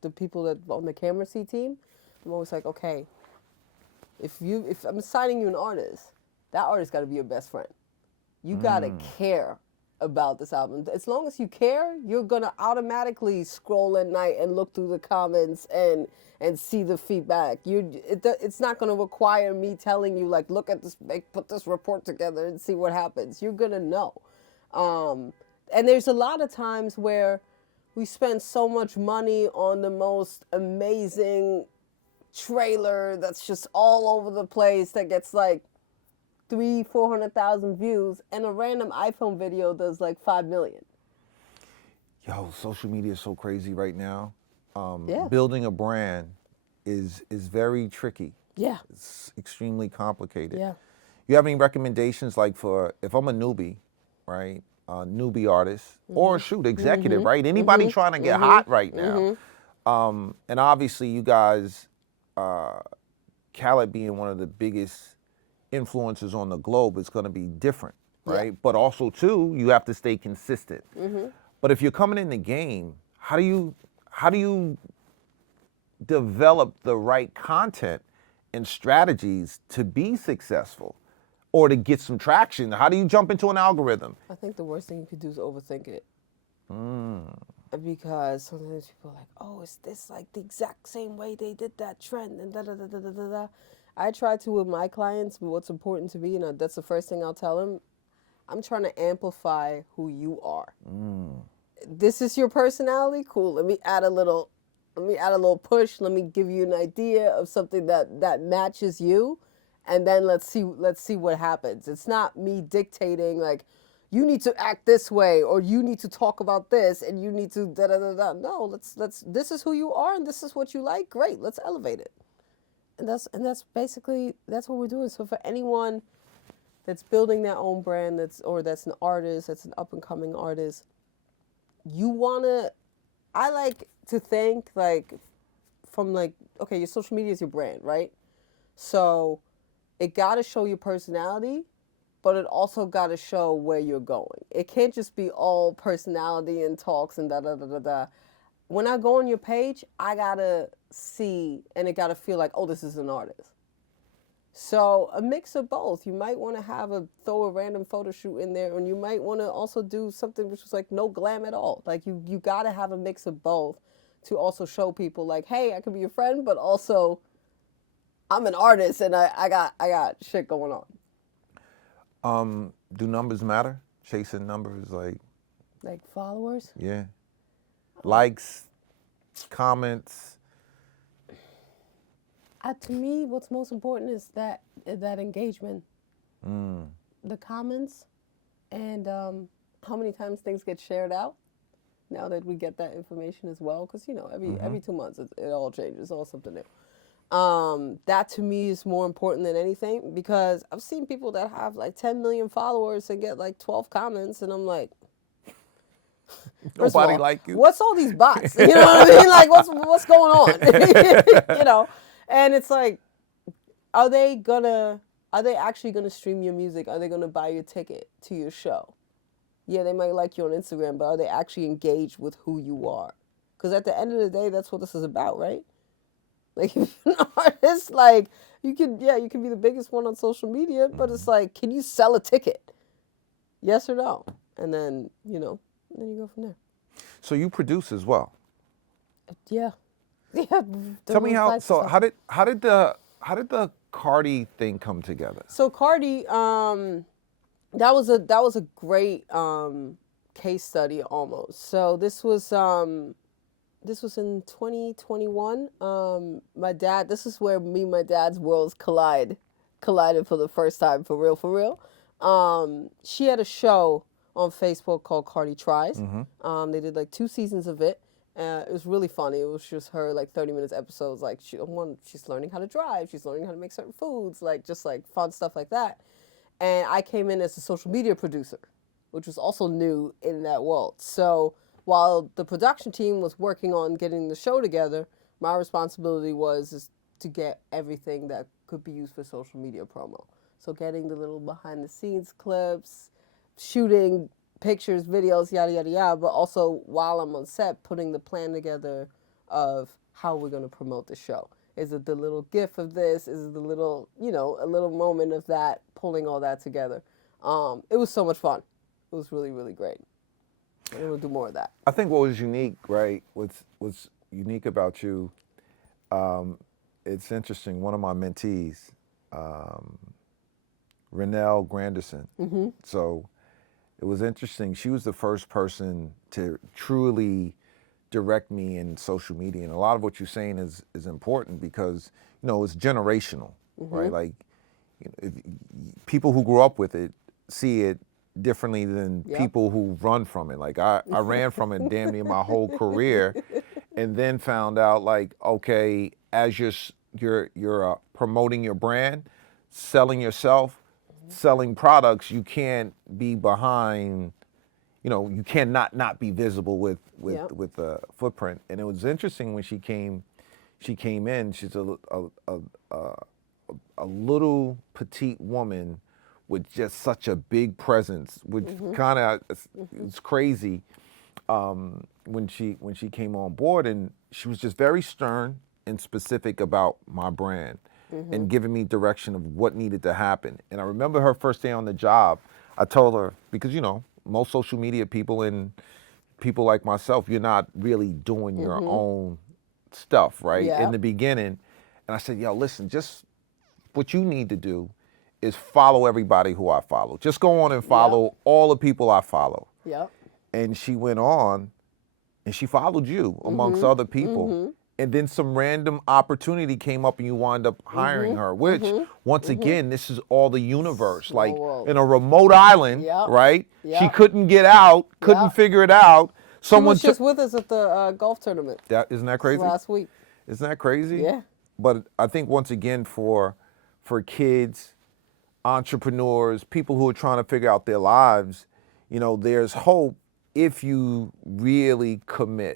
like the people that on the camera C team, I'm always like, okay, if I'm assigning you an artist, that artist got to be your best friend. You got to care about this album. As long as you care, you're going to automatically scroll at night and look through the comments and see the feedback. It's not going to require me telling you, like, look at this, put this report together and see what happens. You're going to know. And there's a lot of times where we spend so much money on the most amazing trailer that's just all over the place that gets like 400,000 views, and a random iPhone video does like 5 million. Yo, social media is so crazy right now. Yeah. Building a brand is very tricky. Yeah. It's extremely complicated. Yeah. You have any recommendations, like, for if I'm a newbie, right? Newbie artist, or shoot, executive, right? Anybody trying to get hot right now. And obviously you guys, Khaled being one of the biggest influencers on the globe, is going to be different, right? Yeah. But also too, you have to stay consistent. But if you're coming in the game, how do you develop the right content and strategies to be successful or to get some traction? How do you jump into an algorithm? I think the worst thing you could do is overthink it. Because sometimes people are like, oh, is this like the exact same way they did that trend and da da da da da da. I try to, with my clients, what's important to me, and that's the first thing I'll tell them. I'm trying to amplify who you are. This is your personality? Cool. Let me add a little push. Let me give you an idea of something that matches you, and then let's see what happens. It's not me dictating, like, you need to act this way, or you need to talk about this, and you need to da da da da. No, let's. This is who you are, and this is what you like. Great. Let's elevate it. And that's basically what we're doing. So for anyone that's building their own brand, that's an artist, that's an up and coming artist, I like to think, like, from, like, okay, your social media is your brand, right? So it got to show your personality, but it also got to show where you're going. It can't just be all personality and talks and da da da da da. When I go on your page, I gotta see, and it gotta feel like, oh, this is an artist. So a mix of both. You might want to throw a random photo shoot in there, and you might want to also do something which was like no glam at all. Like you gotta have a mix of both to also show people, like, hey, I could be your friend, but also I'm an artist and I got shit going on. Do numbers matter? Chasing numbers, like followers? Yeah. Likes, comments. To me, what's most important is that engagement, the comments, and how many times things get shared out. Now that we get that information as well, because every 2 months it all changes, it's all something new. That to me is more important than anything, because I've seen people that have like 10 million followers and get like 12 comments, and I'm like, nobody like you. What's all these bots? You know what I mean? Like, what's going on? And it's like, are they actually gonna stream your music? Are they gonna buy your ticket to your show? Yeah, they might like you on Instagram, but are they actually engaged with who you are? Because at the end of the day, that's what this is about, right? Like, if you're an artist, like, you can be the biggest one on social media, but it's like, can you sell a ticket? Yes or no? And then, and then you go from there. So you produce as well? Yeah. Yeah. Tell me how did the Cardi thing come together? So Cardi, that was a great case study almost. So this was in 2021. My dad, this is where me and my dad's worlds collided for the first time, for real. She had a show on Facebook called Cardi Tries. They did like 2 seasons of it. It was really funny. It was just her like 30 minutes episodes. Like she's learning how to drive. She's learning how to make certain foods, like just like fun stuff like that. And I came in as a social media producer, which was also new in that world. So while the production team was working on getting the show together, my responsibility was to get everything that could be used for social media promo. So getting the little behind the scenes clips, shooting pictures, videos, yada, yada, yada, but also while I'm on set, putting the plan together of how we're going to promote the show. Is it the little gif of this? Is it the little, a little moment of that, pulling all that together? It was so much fun. It was really, really great. And we'll do more of that. I think what was unique, right? What's unique about you? It's interesting. One of my mentees, Renelle Granderson. So it was interesting. She was the first person to truly direct me in social media, and a lot of what you're saying is important because it's generational, right? Like if, people who grew up with it see it differently than people who run from it. Like I ran from it damn near my whole career, and then found out like, okay, as you're promoting your brand, selling yourself, selling products, you can't be behind. You cannot not be visible with a footprint. And it was interesting when she came in. She's a little petite woman with just such a big presence, which kind of it's crazy when she came on board, and she was just very stern and specific about my brand and giving me direction of what needed to happen. And I remember her first day on the job, I told her, because most social media people and people like myself, you're not really doing your own stuff, right? Yeah. In the beginning. And I said, yo, listen, just what you need to do is follow everybody who I follow. Just go on and follow all the people I follow. Yep. And she went on and she followed you amongst other people. And then some random opportunity came up and you wind up hiring her, which once again, this is all the universe. Small like world. in a remote island, right? She couldn't get out, couldn't figure it out. Someone she was just with us at the golf tournament. Isn't that crazy? Last week. Isn't that crazy? Yeah. But I think once again for kids, entrepreneurs, people who are trying to figure out their lives, there's hope if you really commit